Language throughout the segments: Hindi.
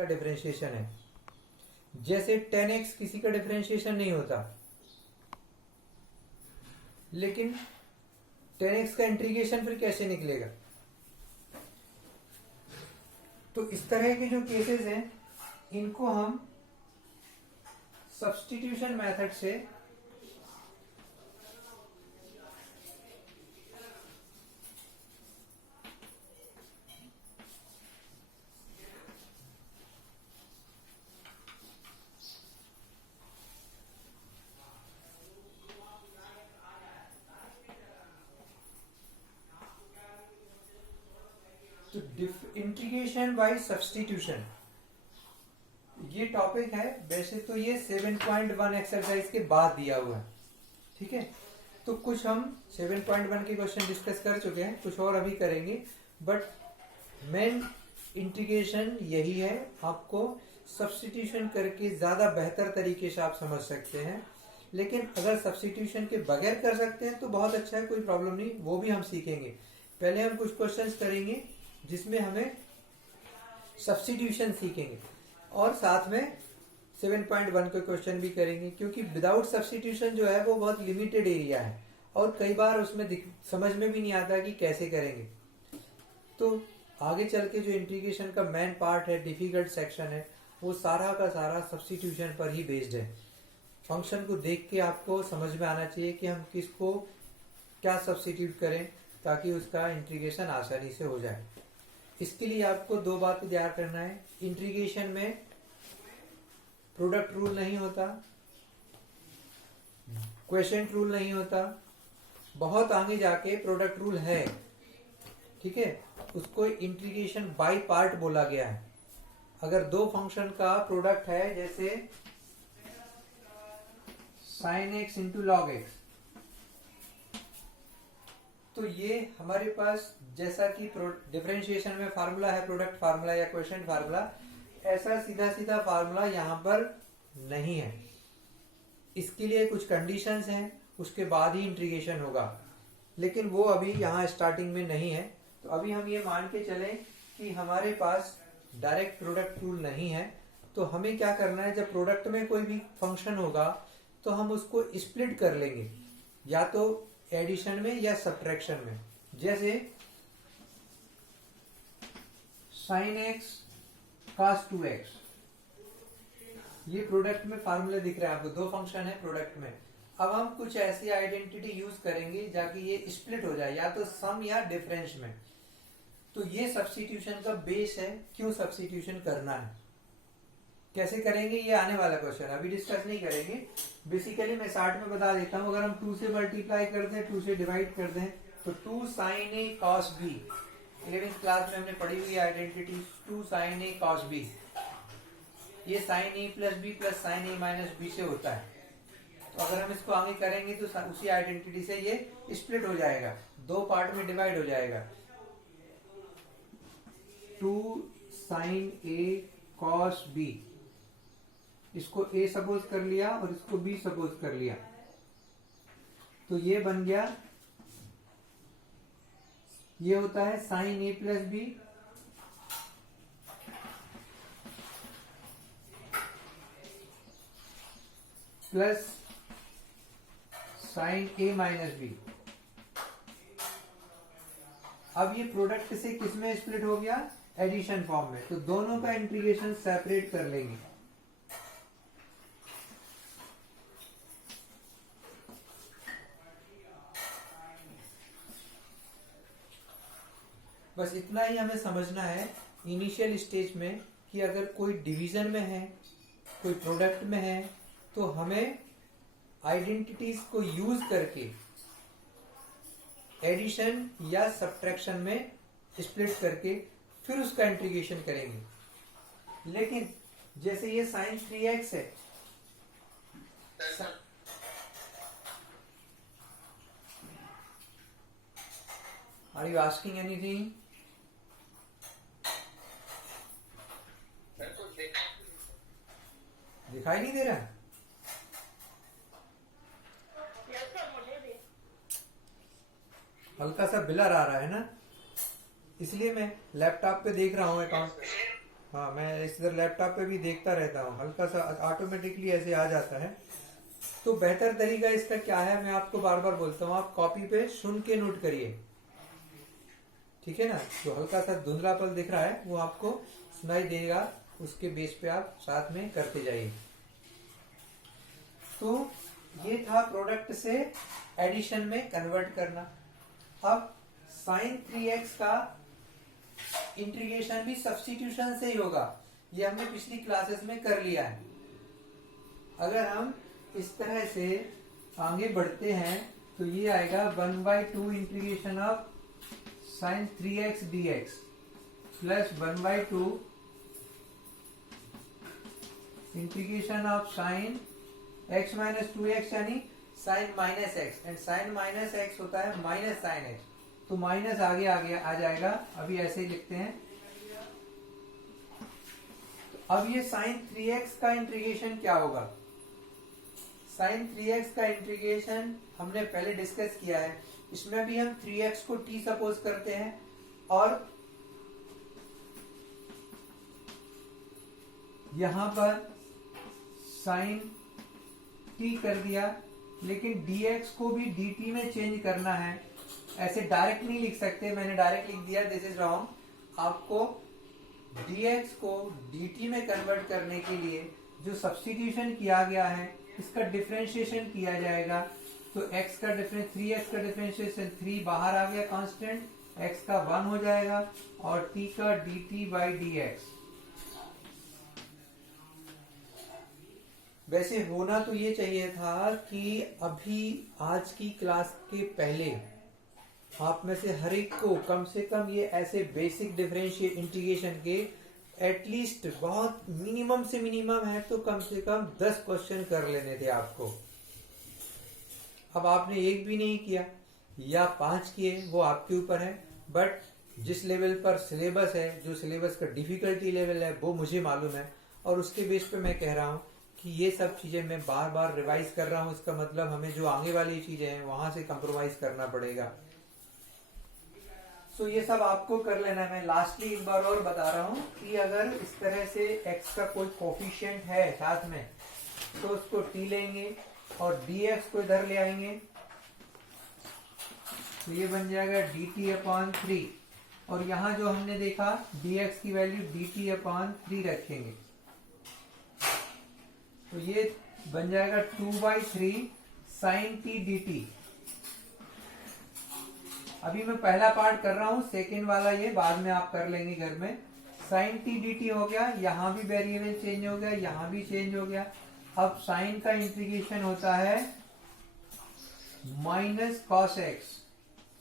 का डिफरेंशिएशन है। जैसे 10x किसी का डिफरेंशिएशन नहीं होता, लेकिन 10x का इंटीग्रेशन फिर कैसे निकलेगा। तो इस तरह के जो केसेस हैं इनको हम सब्स्टिट्यूशन मेथड से तो इंटीग्रेशन बाय सब्स्टिट्यूशन ये टॉपिक है। वैसे तो ये 7.1 एक्सरसाइज के बाद दिया हुआ है, ठीक है। तो कुछ हम 7.1 के क्वेश्चन डिस्कस कर चुके हैं, कुछ और अभी करेंगे, बट मेन इंटीग्रेशन यही है। आपको सब्स्टिट्यूशन करके ज्यादा बेहतर तरीके से आप समझ सकते हैं, लेकिन अगर सब्स्टिट्यूशन के बगैर कर सकते हैं तो बहुत अच्छा है, कोई प्रॉब्लम नहीं, वो भी हम सीखेंगे। पहले हम कुछ क्वेश्चंस करेंगे जिसमें हमें सब्स्टिट्यूशन सीखेंगे, और साथ में 7.1 के क्वेश्चन भी करेंगे, क्योंकि विदाउट सब्स्टिट्यूशन जो है वो बहुत लिमिटेड एरिया है और कई बार उसमें समझ में भी नहीं आता कि कैसे करेंगे। तो आगे चल के जो इंटीग्रेशन का मेन पार्ट है, डिफिकल्ट सेक्शन है, वो सारा का सारा सब्स्टिट्यूशन पर ही बेस्ड है। फंक्शन को देख के आपको समझ में आना चाहिए कि हम किसको क्या सब्स्टिट्यूट करें ताकि उसका इंटीग्रेशन आसानी से हो जाए। इसके लिए आपको दो बात ध्यान करना है। इंटीग्रेशन में प्रोडक्ट रूल नहीं होता, क्वोशिएंट रूल नहीं होता, बहुत आगे जाके प्रोडक्ट रूल है, ठीक है। उसको इंटीग्रेशन बाय पार्ट बोला गया है। अगर दो फंक्शन का प्रोडक्ट है, जैसे sin x into log x, तो ये हमारे पास जैसा कि डिफरेंशिएशन में फार्मूला है, प्रोडक्ट फार्मूला या क्वोशिएंट फार्मूला, ऐसा सीधा सीधा फार्मूला यहां पर नहीं है। इसके लिए कुछ कंडीशंस हैं, उसके बाद ही इंटीग्रेशन होगा, लेकिन वो अभी यहाँ स्टार्टिंग में नहीं है। तो अभी हम ये मान के चलें कि हमारे पास डायरेक्ट प्रोडक्ट रूल नहीं है, तो हमें क्या करना है, जब प्रोडक्ट में कोई भी फंक्शन होगा तो हम उसको स्प्लिट कर लेंगे, या तो एडिशन में या सब्ट्रैक्शन में। जैसे sin x cos 2x, ये प्रोडक्ट में फार्मूले दिख रहा है आपको, दो फंक्शन है प्रोडक्ट में। अब हम कुछ ऐसी आइडेंटिटी यूज करेंगे जाकि ये स्प्लिट हो जाए, या तो सम या डिफरेंस में। तो ये सब्स्टिट्यूशन का बेस है, क्यों सब्स्टिट्यूशन करना है, कैसे करेंगे, ये आने वाला क्वेश्चन, अभी डिस्कस नहीं करेंगे। बेसिकली मैं शॉर्ट में बता देता हूं। अगर हम 2 से मल्टीप्लाई कर दें, 2 से डिवाइड कर दें, तो 2 sin a cos b, 11th class में हमने पढ़ी हुई identity 2 sin a cos b, ये sin a plus b plus sin a minus b से होता है। तो अगर हम इसको आगे करेंगे तो उसी आइडेंटिटी से ये स्प्लिट हो जाएगा, दो पार्ट में डिवाइड हो जाएगा। 2 sin a cos b, इसको a सपोज कर लिया और इसको b सपोज कर लिया, तो ये बन गया, ये होता है sin a plus b plus sin a minus b। अब ये प्रोडक्ट से किसमें स्प्लिट हो गया, एडिशन फॉर्म में, तो दोनों का इंटीग्रेशन सेपरेट कर लेंगे। बस इतना ही हमें समझना है इनिशियल स्टेज में कि अगर कोई डिवीजन में है, कोई प्रोडक्ट में है, तो हमें आइडेंटिटीज को यूज करके एडिशन या सब्ट्रैक्शन में स्प्लिट करके फिर उसका इंटीग्रेशन करेंगे। लेकिन जैसे ये sin 3x है, आर यू आस्किंग एनीथिंग? दिखाई नहीं दे रहा है? हल्का सा ब्लर आ रहा है ना, इसलिए मैं लैपटॉप पे देख रहा हूँ अकाउंट। हाँ, मैं इधर लैपटॉप पे भी देखता रहता हूँ, हल्का सा ऑटोमेटिकली ऐसे आ जाता है। तो बेहतर तरीका इसका क्या है, मैं आपको बार बार बोलता हूँ, आप कॉपी पे सुन के नोट करिए, ठीक है ना। जो हल्का सा धुंधलापन दिख रहा है वो आपको सुनाई देगा, उसके बेस पे आप साथ में करते जाइए। तो ये था प्रोडक्ट से एडिशन में कन्वर्ट करना। अब sin 3x का इंटीग्रेशन भी सब्स्टिट्यूशन से ही होगा, ये हमने पिछली क्लासेस में कर लिया है। अगर हम इस तरह से आगे बढ़ते हैं तो ये आएगा 1/2 integration of sin 3x dx plus 1/2 integration of sin x minus 2x यानी sin minus x, and sin minus x होता है माइनस sin x, तो माइनस आगे आ जाएगा। अभी ऐसे ही लिखते हैं। तो अब ये sin 3x का इंटीग्रेशन क्या होगा। sin 3x का इंटीग्रेशन हमने पहले डिस्कस किया है, इसमें भी हम 3x को t सपोज करते हैं और यहां पर sin t कर दिया, लेकिन dx को भी dt में चेंज करना है। ऐसे डायरेक्ट नहीं लिख सकते, मैंने डायरेक्ट लिख दिया, दिस इज रॉन्ग। आपको dx को dt में कन्वर्ट करने के लिए जो सब्स्टिट्यूशन किया गया है, इसका डिफरेंशिएशन किया जाएगा। तो x का डिफरेंस 3x का डिफरेंशिएशन 3 बाहर आ गया कांस्टेंट, x का 1 हो जाएगा और t का dt बाई dx। वैसे होना तो ये चाहिए था कि अभी आज की क्लास के पहले आप में से हर एक को कम से कम ये ऐसे बेसिक डिफरेंशियल इंटीग्रेशन के एटलीस्ट बहुत मिनिमम से मिनिमम है तो कम से कम 10 क्वेश्चन कर लेने थे आपको। अब आपने एक भी नहीं किया या 5 किए, वो आपके ऊपर है, बट जिस लेवल पर सिलेबस है, जो सिलेबस का डिफिकल्टी लेवल है वो मुझे मालूम है, और उसके बेस पे मैं कह रहा हूँ कि ये सब चीजें मैं बार बार रिवाइज कर रहा हूँ। इसका मतलब हमें जो आगे वाली चीजें हैं वहां से कंप्रोमाइज करना पड़ेगा। तो ये सब आपको कर लेना है। मैं लास्टली एक बार और बता रहा हूँ कि अगर इस तरह से x का कोई कोफिशिएंट है साथ में, तो उसको t लेंगे और dx को इधर ले आएंगे, तो ये बन जाएगा dt/3, और यहाँ जो हमने देखा dx की वैल्यू dt/3 रखेंगे, तो ये बन जाएगा 2/3 sin t dt। अभी मैं पहला पार्ट कर रहा हूं, सेकेंड वाला ये बाद में आप कर लेंगे घर में। sin t dt हो गया, यहां भी वेरिएबल चेंज हो गया, यहां भी चेंज हो गया। अब sin का इंटीग्रेशन होता है minus cos x,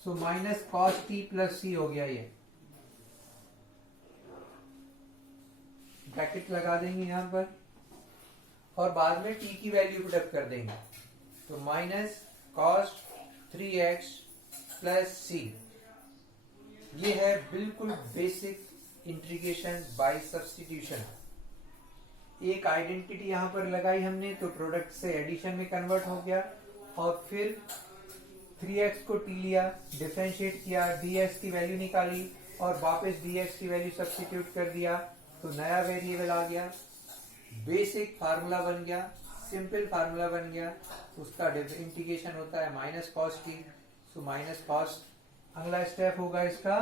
so minus cos t plus c हो गया। ये ब्रैकेट लगा देंगे यहां पर और बाद में t की वैल्यू पुट कर देंगे, तो minus cos 3x plus c। ये है बिल्कुल बेसिक इंटीग्रेशन बाय सब्स्टिट्यूशन। एक आइडेंटिटी यहां पर लगाई हमने तो प्रोडक्ट से एडिशन में कन्वर्ट हो गया, और फिर 3x को t लिया, डिफरेंशिएट किया, dx की वैल्यू निकाली और वापस dx की वैल्यू सब्स्टिट्यूट कर दिया, तो नया वेरिएबल आ गया, बेसिक फार्मूला बन गया, सिंपल फार्मूला बन गया। उसका इंटीग्रेशन होता है minus cos T, so minus cos. अगला स्टेप होगा इसका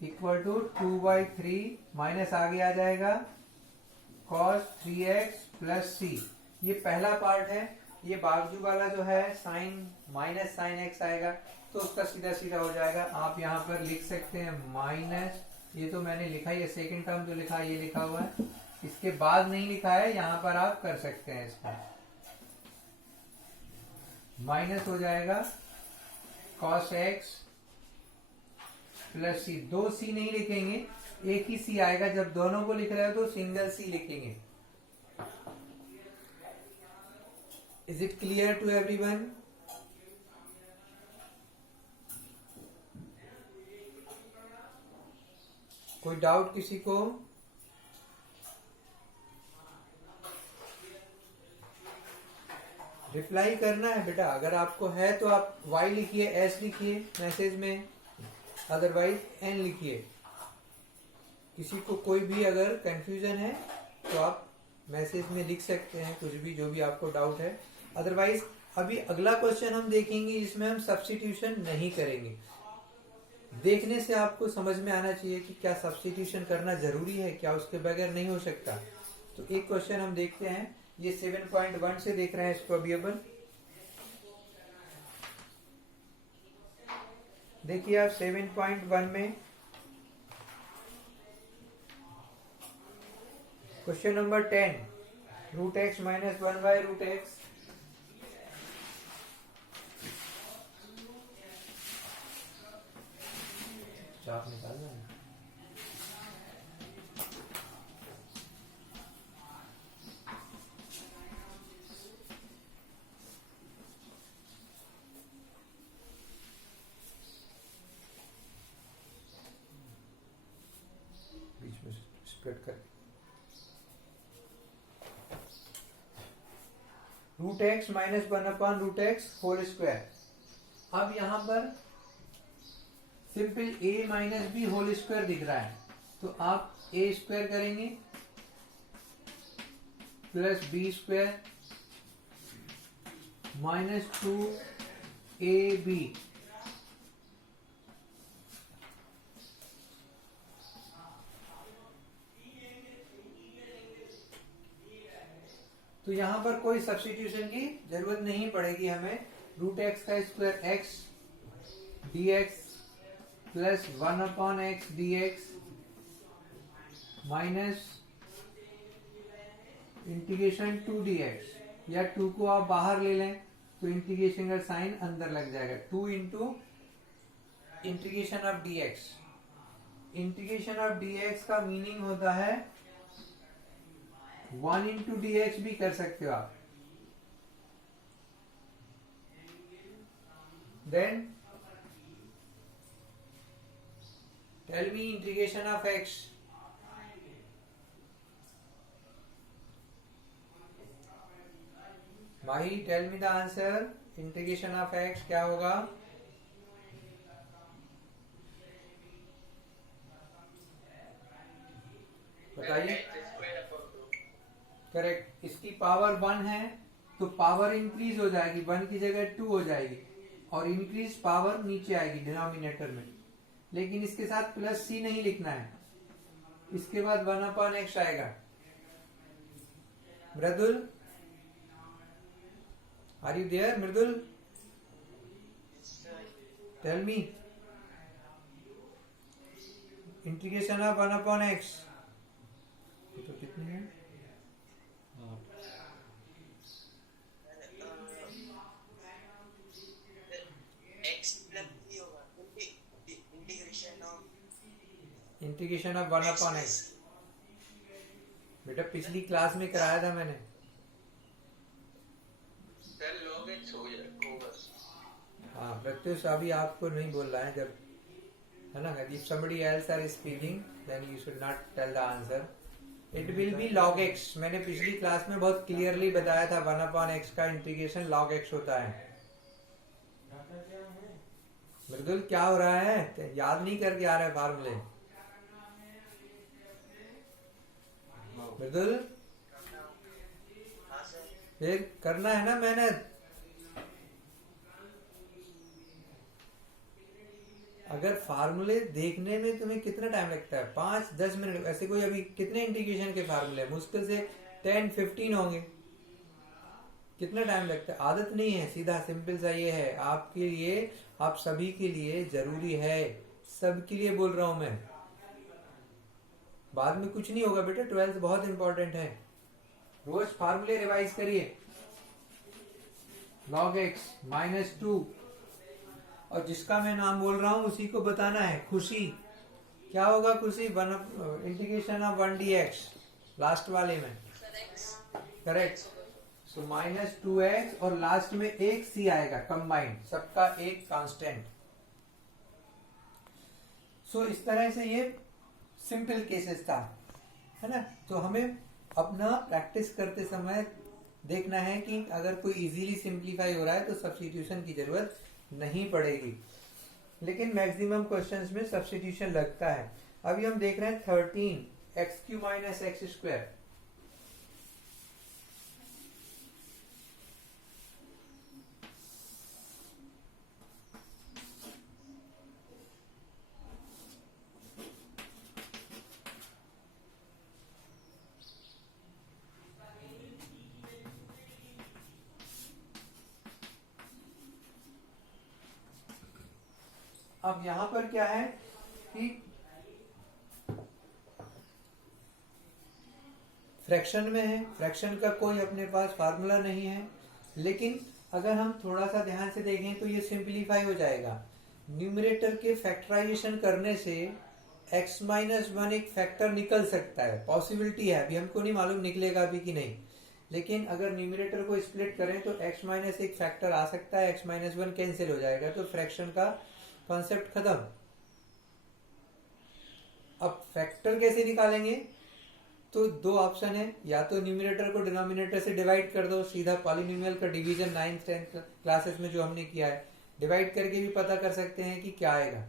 इक्वल टू 2/3 माइनस आगे आ जाएगा cos 3x प्लस c। ये पहला पार्ट है। ये बाजू वाला जो है साइन माइनस साइन एक्स आएगा, तो उसका सीधा सीधा हो जाएगा। आप यहाँ पर लिख सकते हैं माइनस, ये तो मैंने लिखा है, ये सेकंड टर्म जो लिखा है ये लिखा हुआ है, इसके बाद नहीं लिखा है, यहाँ पर आप कर सकते हैं। इसका माइनस हो जाएगा cos x plus c। 2 c नहीं लिखेंगे, एक ही c आएगा। जब दोनों को लिख रहे हो तो सिंगल c लिखेंगे। Is it clear to everyone? कोई डाउट किसी को? रिप्लाई करना है बेटा। अगर आपको है तो आप y लिखिए, s लिखिए मैसेज में, अदरवाइज n लिखिए। किसी को कोई भी अगर कंफ्यूजन है तो आप मैसेज में लिख सकते हैं, कुछ भी जो भी आपको डाउट है। अदरवाइज अभी अगला क्वेश्चन हम देखेंगे जिसमें हम सब्स्टिट्यूशन नहीं करेंगे। देखने से आपको समझ में आना चाहिए कि क्या सब्स्टिट्यूशन करना जरूरी है, क्या उसके बगैर नहीं हो सकता। तो एक क्वेश्चन हम देखते हैं, ये 7.1 से देख रहे हैं इसको अभी अपन। देखिए आप 7.1 में question number 10, root x minus 1 by root x. चाप निकालना है। बीच में स्प्लिट कर। Root x minus 1 upon root x whole square. अब यहां पर simple a minus b whole square दिख रहा है, तो आप a स्क्वायर करेंगे plus b square minus 2ab। तो यहां पर कोई सब्स्टिट्यूशन की जरूरत नहीं पड़ेगी हमें। रूट एक्स का square x D x plus 1 upon x D x minus integration 2 D x, या 2 को आप बाहर ले लें तो इंटीग्रेशन का साइन अंदर लग जाएगा। 2 into integration of D x. Integration of D x का मीनिंग होता है 1 इंटू डी एक्स भी कर सकते हो आप। Then tell me integration of x. भाई tell me the answer, integration of x क्या होगा? बताइए। करेक्ट। इसकी पावर 1 है तो पावर इंक्रीज हो जाएगी, 1 की जगह 2 हो जाएगी, और इंक्रीज पावर नीचे आएगी डिनोमिनेटर में। लेकिन इसके साथ प्लस सी नहीं लिखना है, इसके बाद 1 अपॉन एक्स आएगा। Mridul, are you there? Mridul tell me integration of 1 upon x तो कितनी है? इंटीग्रेशन ऑफ 1 अपॉन एक्स बेटा पिछली क्लास में कराया था मैंने। हाँ प्रत्युष, अभी आपको नहीं बोल रहा है जब, है ना? If somebody else are speaking, then you should not tell the answer. It will be log x। मैंने पिछली क्लास में बहुत क्लियरली बताया था 1 अपॉन एक्स का इंटीग्रेशन log x होता है। मृदुल क्या हो रहा है? याद नहीं करके आ रहा है फार्मूले? मृदुल फिर करना है ना मेहनत। अगर फार्मूले देखने में तुम्हें कितना टाइम लगता है? 5-10 मिनट। ऐसे कोई अभी कितने इंटीग्रेशन के फार्मूले? मुश्किल से 10-15 होंगे। कितना टाइम लगता है? आदत नहीं है, सीधा सिंपल सा ये है आपके लिए, आप सभी के लिए जरूरी है, सबके लिए बोल रहा हूं मैं। बाद में कुछ नहीं होगा बेटा, 12th बहुत इंपॉर्टेंट है। रोज फार्मूले रिवाइज करिए। log x माइनस 2, और जिसका मैं नाम बोल रहा हूं उसी को बताना है। खुशी, क्या होगा खुशी? इंटीग्रेशन ऑफ 1 dx लास्ट वाले में। करेक्ट। सो माइनस 2x और लास्ट में एक c आएगा कंबाइंड, सबका एक कांस्टेंट। सो इस तरह से ये सिंपल केसेस था, है ना? तो हमें अपना प्रैक्टिस करते समय देखना है कि अगर कोई इजीली सिंप्लीफाई हो रहा है तो सब्स्टिट्यूशन की जरूरत नहीं पड़ेगी, लेकिन मैक्सिमम क्वेश्चंस में सब्स्टिट्यूशन लगता है। अभी हम देख रहे हैं 13 x³ माइनस x²। अब यहां पर क्या है कि फ्रैक्शन में है, फ्रैक्शन का कोई अपने पास फार्मूला नहीं है, लेकिन अगर हम थोड़ा सा ध्यान से देखें तो ये सिंपलीफाई हो जाएगा। न्यूमरेटर के फैक्टराइजेशन करने से x-1 एक फैक्टर निकल सकता है, पॉसिबिलिटी है, अभी हमको नहीं मालूम निकलेगा भी कि नहीं, लेकिन अगर न्यूमरेटर को स्प्लिट करें तो x- एक फैक्टर आ सकता है, x-1 कैंसिल हो जाएगा, तो फ्रैक्शन का कॉन्सेप्ट खत्म। अब फैक्टर कैसे निकालेंगे? तो दो ऑप्शन है, या तो न्यूमरेटर को डिनोमिनेटर से डिवाइड कर दो, सीधा पॉलिनोमियल का डिवीजन 9th 10th क्लासेस में जो हमने किया है, डिवाइड करके भी पता कर सकते हैं कि क्या आएगा,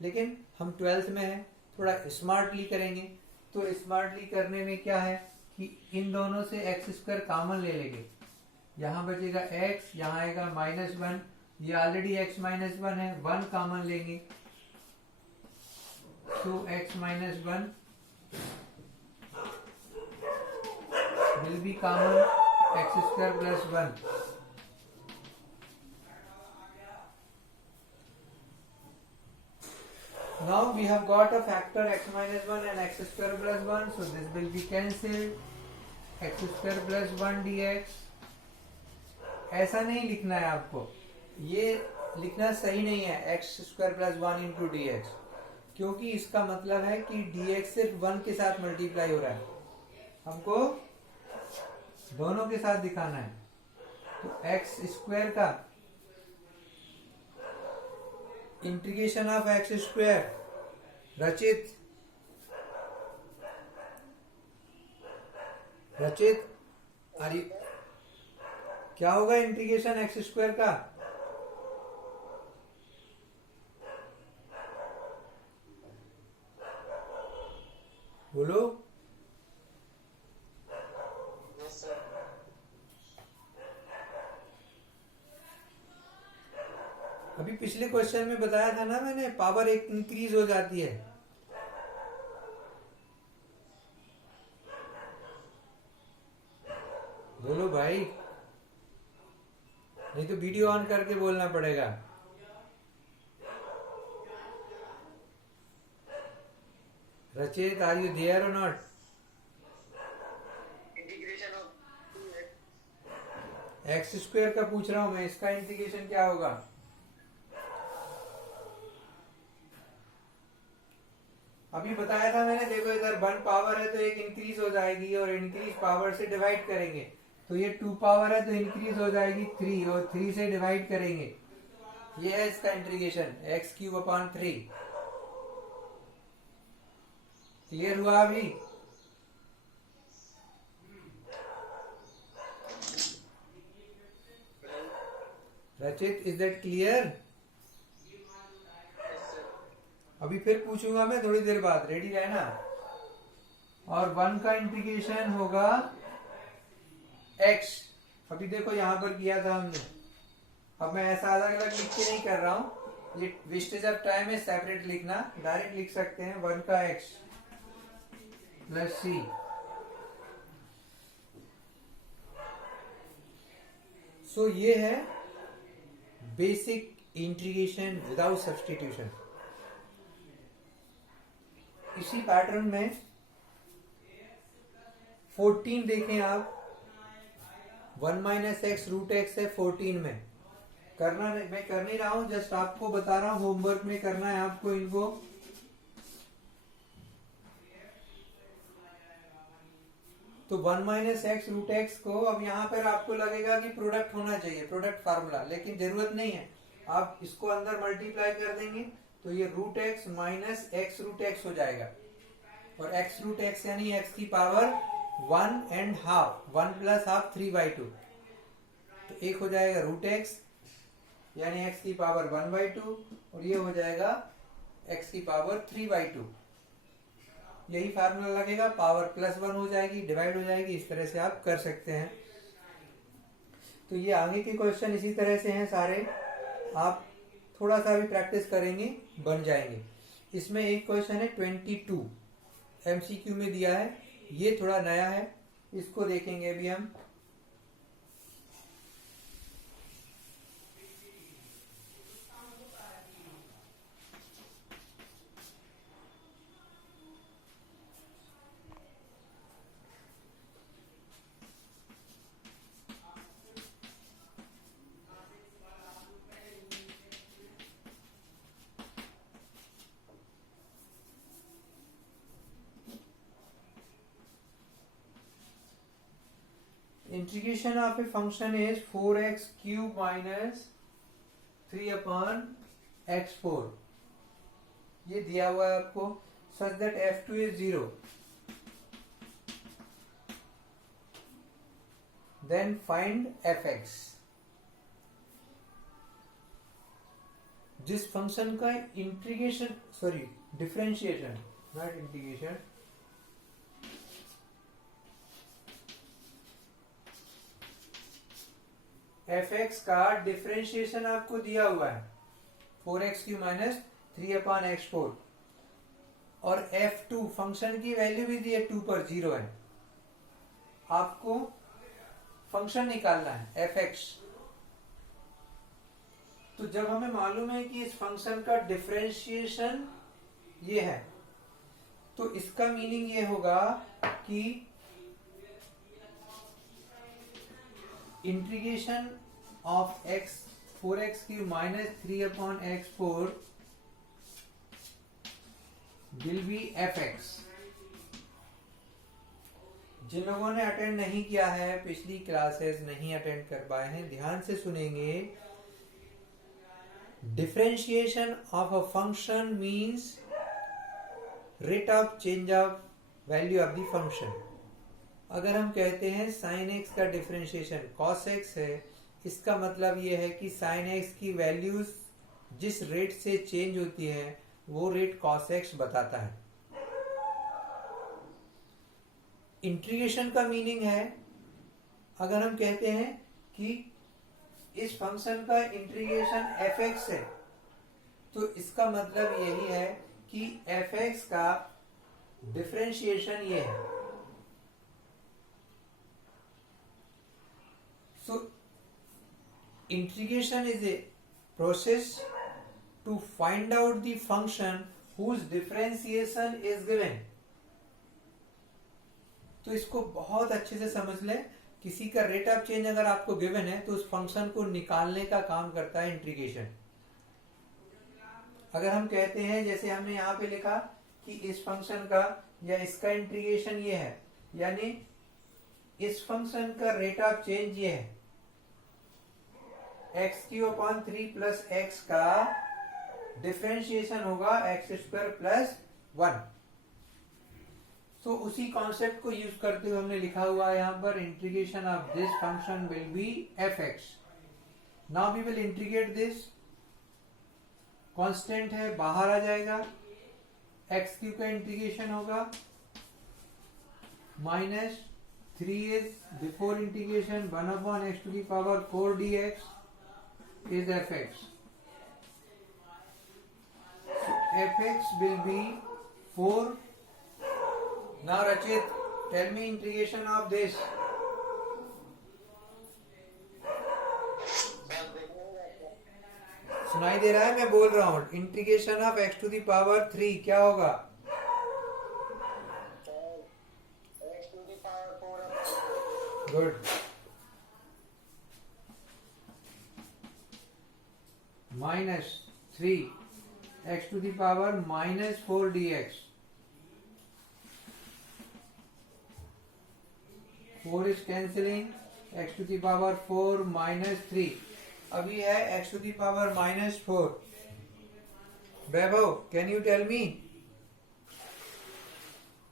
लेकिन हम 12th में है, थोड़ा स्मार्टली करेंगे। तो स्मार्टली करने में क्या है कि इन दोनों से x² कॉमन ले लेंगे, यहाँ बचेगा x, यहाँ आएगा -1, ये ऑलरेडी x-1 है, 1 कॉमन लेंगे, तो x-1 will be common x² plus 1. Now we have got a factor x-1 and x² plus 1, so this will be cancelled, x² plus 1 dx। ऐसा नहीं लिखना है आपको, ये लिखना सही नहीं है x² plus 1 into dx, क्योंकि इसका मतलब है कि dx सिर्फ 1 के साथ मल्टीप्लाई हो रहा है, हमको दोनों के साथ दिखाना है। तो x² का इंटीग्रेशन ऑफ x², रचित अरे क्या होगा इंटीग्रेशन x² का? बोलो। अभी पिछले क्वेश्चन में बताया था ना मैंने, पावर एक इंक्रीज हो जाती है। बोलो भाई, नहीं तो वीडियो ऑन करके बोलना पड़ेगा। रचित, आर यू देयर और नॉट? x² का पूछ रहा हूं मैं, इसका इंटीग्रेशन क्या होगा? अभी बताया था मैंने, देखो इधर 1 पावर है तो एक इंक्रीज हो जाएगी, और इंक्रीज पावर से डिवाइड करेंगे तो ये 2 पावर है तो इंक्रीज हो जाएगी 3, और 3 से डिवाइड करेंगे, ये है इसका इंटीग्रेशन x³/3। क्लियर हुआ अभी? रचित, इज दैट क्लियर? अभी फिर पूछूंगा मैं थोड़ी देर बाद, रेडी रहना। और 1 का इंटीग्रेशन होगा x, अभी देखो यहां पर किया था हमने, अब मैं ऐसा अलग अलग लिख के नहीं कर रहा हूं, ये वेस्टेज ऑफ टाइम है, सेपरेट लिखना, डायरेक्ट लिख सकते हैं 1 का x प्लस c। सो ये है बेसिक इंटीग्रेशन विदाउट सब्स्टिट्यूशन। इसी पैटर्न में 14 देखें आप, 1 - x√x है 14 में, करना मैं कर नहीं रहा हूं, जस्ट आपको बता रहा हूं, होमवर्क में करना है आपको इनको। तो 1 - x√x को अब यहां पर आपको लगेगा कि प्रोडक्ट होना चाहिए, प्रोडक्ट फार्मूला, लेकिन जरूरत नहीं है, आप इसको अंदर मल्टीप्लाई कर देंगे तो ये √x माइनस x√x हो जाएगा, और x√x यानी x की पावर 1.5, 1 + ½ 3/2, तो एक हो जाएगा √x यानी x की पावर 1/2, और ये हो जाएगा x की पावर 3/2। यही फार्मूला लगेगा, पावर +1 हो जाएगी, डिवाइड हो जाएगी, इस तरह से आप कर सकते हैं। तो ये आगे के क्वेश्चन इसी तरह से हैं सारे, आप थोड़ा सा भी प्रैक्टिस करेंगे बन जाएंगे। इसमें एक क्वेश्चन है 22 MCQ में दिया है, ये थोड़ा नया है, इसको देखेंगे अभी हम। Integration of a function is 4x³ minus 3/x4, ये दिया हुआ है आपको, such that f2 is 0, then find fx। जिस फंक्शन का integration, sorry differentiation, not integration, fx का डिफरेंशिएशन आपको दिया हुआ है 4x³ माइनस 3/x4, और f2 फंक्शन की वैल्यू भी दी है 2 पर 0 है, आपको फंक्शन निकालना है fx। तो जब हमें मालूम है कि इस फंक्शन का डिफरेंशिएशन ये है, तो इसका मीनिंग ये होगा कि integration of x 4x³ minus 3/x4 will be fx। जिन लोगों ने अटेंड नहीं किया है, पिछली क्लासेस नहीं अटेंड कर पाए हैं, ध्यान से सुनेंगे। Differentiation of a function means rate of change of value of the function. अगर हम कहते हैं sin x का डिफरेंशिएशन cos x है, इसका मतलब यह है कि sin x की वैल्यूज जिस रेट से चेंज होती है वो रेट cos x बताता है। इंटीग्रेशन का मीनिंग है, अगर हम कहते हैं कि इस फंक्शन का इंटीग्रेशन fx है, तो इसका मतलब यही है कि fx का डिफरेंशिएशन ये है। So, integration is a process to find out the function whose differentiation is given। तो इसको बहुत अच्छे से समझ लें, किसी का रेट ऑफ चेंज अगर आपको गिवन है तो उस फंक्शन को निकालने का काम करता है इंटीग्रेशन। अगर हम कहते हैं, जैसे हमने यहाँ पे लिखा कि इस फंक्शन का या इसका इंटीग्रेशन ये है, यानी इस फंक्शन का रेट ऑफ चेंज ये है, x³ प्लस x का डिफरेंशिएशन होगा x² प्लस 1। तो उसी कॉन्सेप्ट को यूज करते हुए हमने लिखा हुआ है यहाँ पर, integration of this function will be fx। Now we will integrate this, constant है बाहर आ जाएगा, x³ का इंटीग्रेशन होगा minus 3 is before integration 1/x⁴ dx is fx. So fx will be 4. Now Rachit, tell me integration of this. सुनाई दे रहा है? मैं बोल रहा हूँ इंटीग्रेशन ऑफ x⁴ क्या होगा? Good. Minus 3 x⁴ minus 4 dx। 4 is cancelling, x⁴ minus 3। अभी है x⁴ minus 4। Vaibhav, can you tell me?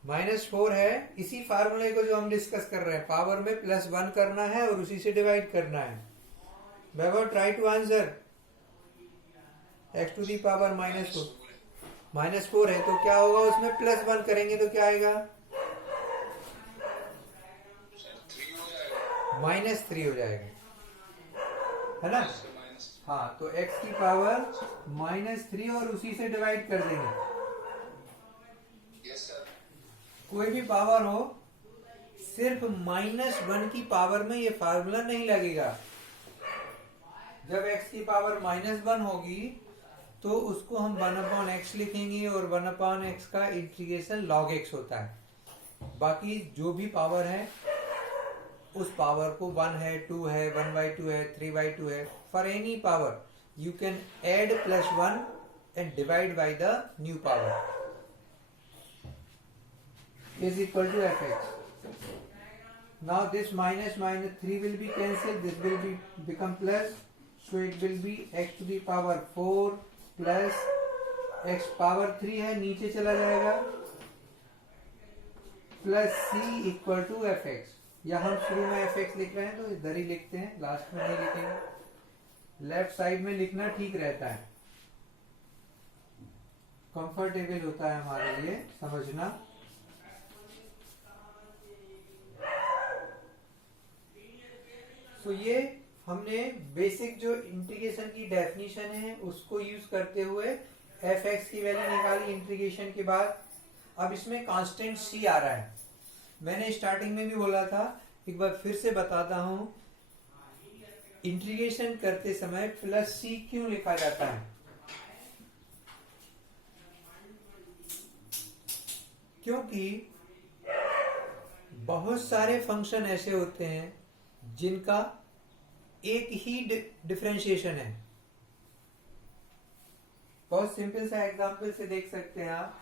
-4 है, इसी फार्मूले को जो हम डिस्कस कर रहे हैं, पावर में +1 करना है और उसी से डिवाइड करना है। वैभव, ट्राई टू आंसर। x⁴ -4 -4 है तो क्या होगा, उसमें +1 करेंगे तो क्या आएगा, -3 हो जाएगा, है ना। हाँ, तो x की पावर -3 और उसी से डिवाइड कर देंगे। कोई भी पावर हो, सिर्फ -1 की पावर में ये फार्मूला नहीं लगेगा। जब x की पावर -1 होगी तो उसको हम 1/x लिखेंगे और 1/x का इंटीग्रेशन log x होता है। बाकी जो भी पावर है उस पावर को 1 है, 2 है, 1/2 है, 3/2 है, for any power you can add +1 and divide by the new power is equal to fx. Now this -3 will be cancelled, this will be become plus, so it will be x to the power 4 plus x power 3 है, नीचे चला जाएगा, plus c equal to fx। या हम शुरू में fx लिख रहे हैं तो इधर ही लिखते हैं, लास्ट में नहीं लिखेंगे। लेफ्ट साइड में लिखना ठीक रहता है, कंफर्टेबल होता है हमारे लिए समझना। तो ये हमने बेसिक जो इंटीग्रेशन की डेफिनेशन है उसको यूज करते हुए fx की वैल्यू निकाली इंटीग्रेशन के बाद। अब इसमें कांस्टेंट c आ रहा है, मैंने स्टार्टिंग में भी बोला था, एक बार फिर से बताता हूं, इंटीग्रेशन करते समय +c क्यों लिखा जाता है, क्योंकि बहुत सारे फंक्शन ऐसे होते हैं जिनका एक ही डिफरेंशिएशन है। बहुत सिंपल सा एग्जांपल से देख सकते हैं आप,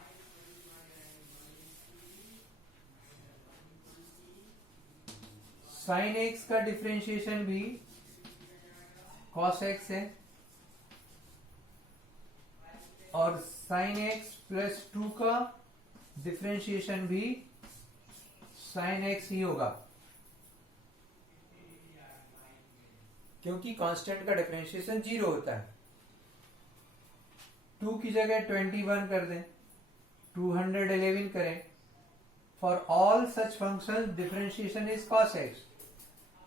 sin x का डिफरेंशिएशन भी cos x है और sin x + 2 का डिफरेंशिएशन भी sin x ही होगा, क्योंकि कांस्टेंट का डिफरेंशिएशन 0 होता है। 2 की जगह 21 कर दें, 211 करें, for all such function differentiation is cos x।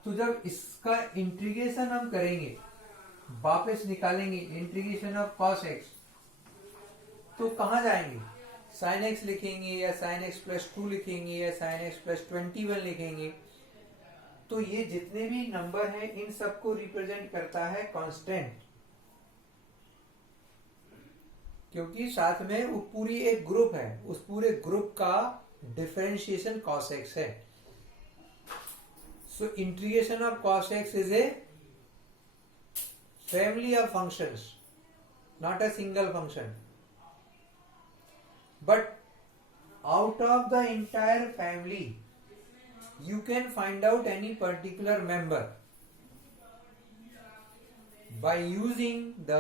तो जब इसका इंटीग्रेशन हम करेंगे, वापस निकालेंगे इंटीग्रेशन ऑफ cos x, तो कहां जाएंगे, sin x लिखेंगे या sin x + 2 लिखेंगे या sin x + 21 लिखेंगे। तो ये जितने भी नंबर हैं इन सबको रिप्रेजेंट करता है कांस्टेंट, क्योंकि साथ में वो पूरी एक ग्रुप है, उस पूरे ग्रुप का डिफरेंशिएशन cos x है। So integration of cos x is a family of functions, not a single function. But out of the entire family, you can find out any particular member by using the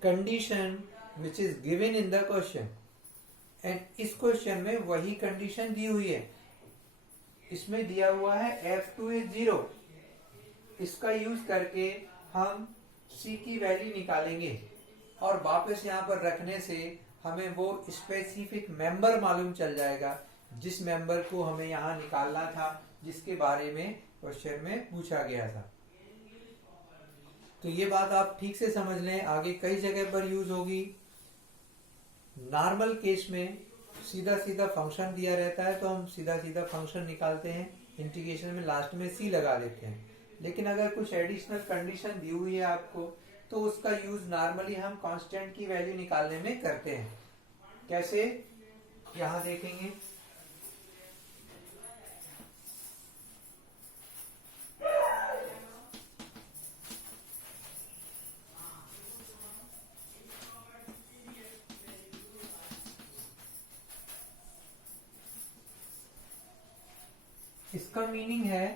condition which is given in the question. And इस क्वेश्चन में वही कंडीशन दी हुई है, इसमें दिया हुआ है f2 is 0। इसका यूज करके हम c की वैल्यू निकालेंगे और वापस यहाँ पर रखने से हमें वो स्पेसिफिक मेंबर मालूम चल जाएगा जिस मेंबर को हमें यहाँ निकालना था, जिसके बारे में क्वेश्चन में पूछा गया था। तो ये बात आप ठीक से समझ लें, आगे कई जगह पर यूज होगी। नॉर्मल केस में सीधा सीधा फंक्शन दिया रहता है तो हम सीधा सीधा फंक्शन निकालते हैं, इंटीग्रेशन में लास्ट में c लगा देते हैं। लेकिन अगर कुछ एडिशनल कंडीशन दी हुई है आपको, तो उसका यूज नॉर्मली हम कांस्टेंट की वैल्यू निकालने में करते हैं। कैसे, यहां देखेंगे, इसका मीनिंग है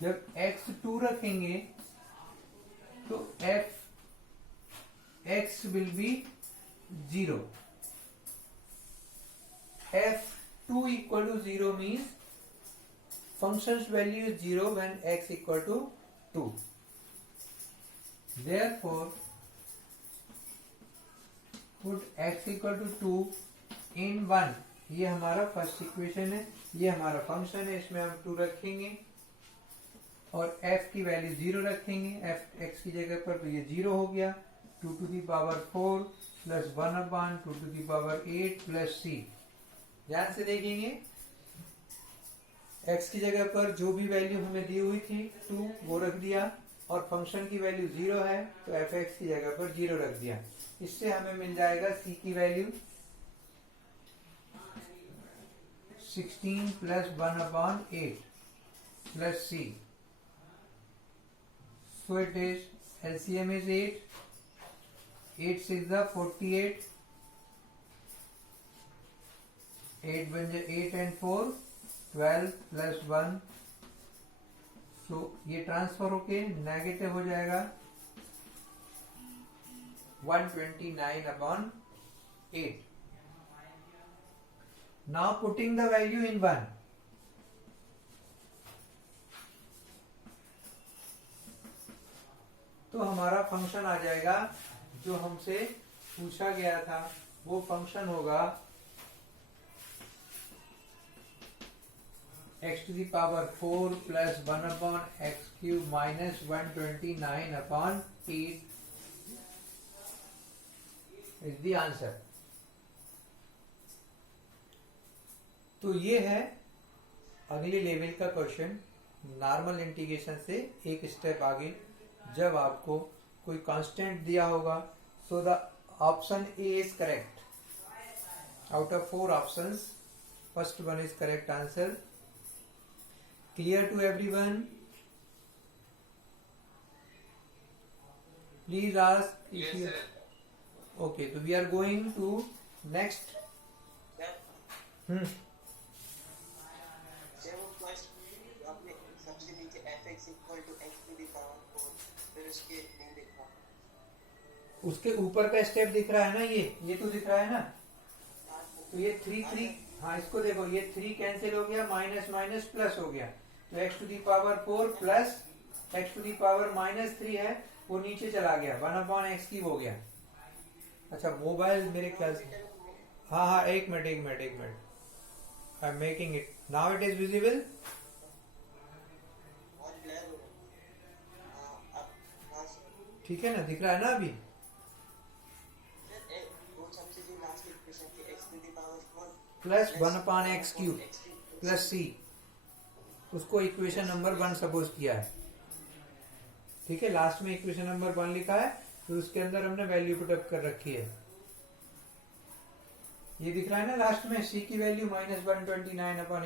जब x2 रखेंगे तो x will be 0। f2 equal to 0 means function's value is 0 when x equal to 2। Therefore put x equal to 2 in 1, ये हमारा फर्स्ट इक्वेशन है, ये हमारा फंक्शन है, इसमें हम 2 रखेंगे और f की वैल्यू 0 रखेंगे, f x की जगह पर, तो ये 0 हो गया। 2 to the power 4 plus 1 upon 2 to the power 8 plus c। ध्यान से देखेंगे, x की जगह पर जो भी वैल्यू हमें दी हुई थी 2 वो रख दिया और फंक्शन की वैल्यू 0 है तो f(x) की जगह पर 0 रख दिया। इससे हमें मिल जाएगा c की value 16 plus 1 upon 8 plus c। So it is LCM is 8, 8 6 the 48, 8 बन जाए 8 and 4 12 प्लस 1। सो ये ट्रांसफर होके नेगेटिव हो जाएगा 129 upon 8। Now putting the value in 1, तो हमारा फंक्शन आ जाएगा जो हमसे पूछा गया था, वो फंक्शन होगा x to the power 4 plus 1 upon x cube minus 129 upon 8 is the answer. तो ये है अगले लेवल का क्वेश्चन, नॉर्मल इंटीग्रेशन से एक स्टेप आगे। जब आपको कोई कांस्टेंट दिया होगा, so the option A is correct out of 4 options, first one is correct answer. Clear to everyone? Please ask if you okay. तो we are going to next. उसके ऊपर का स्टेप दिख रहा है ना, ये तो दिख रहा है ना, तो ये 3 हाँ इसको देखो, ये 3 कैंसिल हो गया, माइनस माइनस प्लस हो गया, तो x to the power 4 plus x to the power minus 3 है, वो नीचे चला गया, 1 अपॉन एक्स क्यूब हो गया। अच्छा मोबाइल मेरे ख्याल से, हाँ एक minute I am making it now, it is visible. ठीक है ना, दिख रहा है ना अभी? Plus 1 upon x cube plus C, उसको इक्वेशन नंबर 1 सपोज किया है। ठीक है, लास्ट में इक्वेशन नंबर 1 लिखा है, तो उसके अंदर हमने वैल्यू पुटअप कर रखी है। ये दिख रहा है ना लास्ट में, सी की वैल्यू -129 अपॉन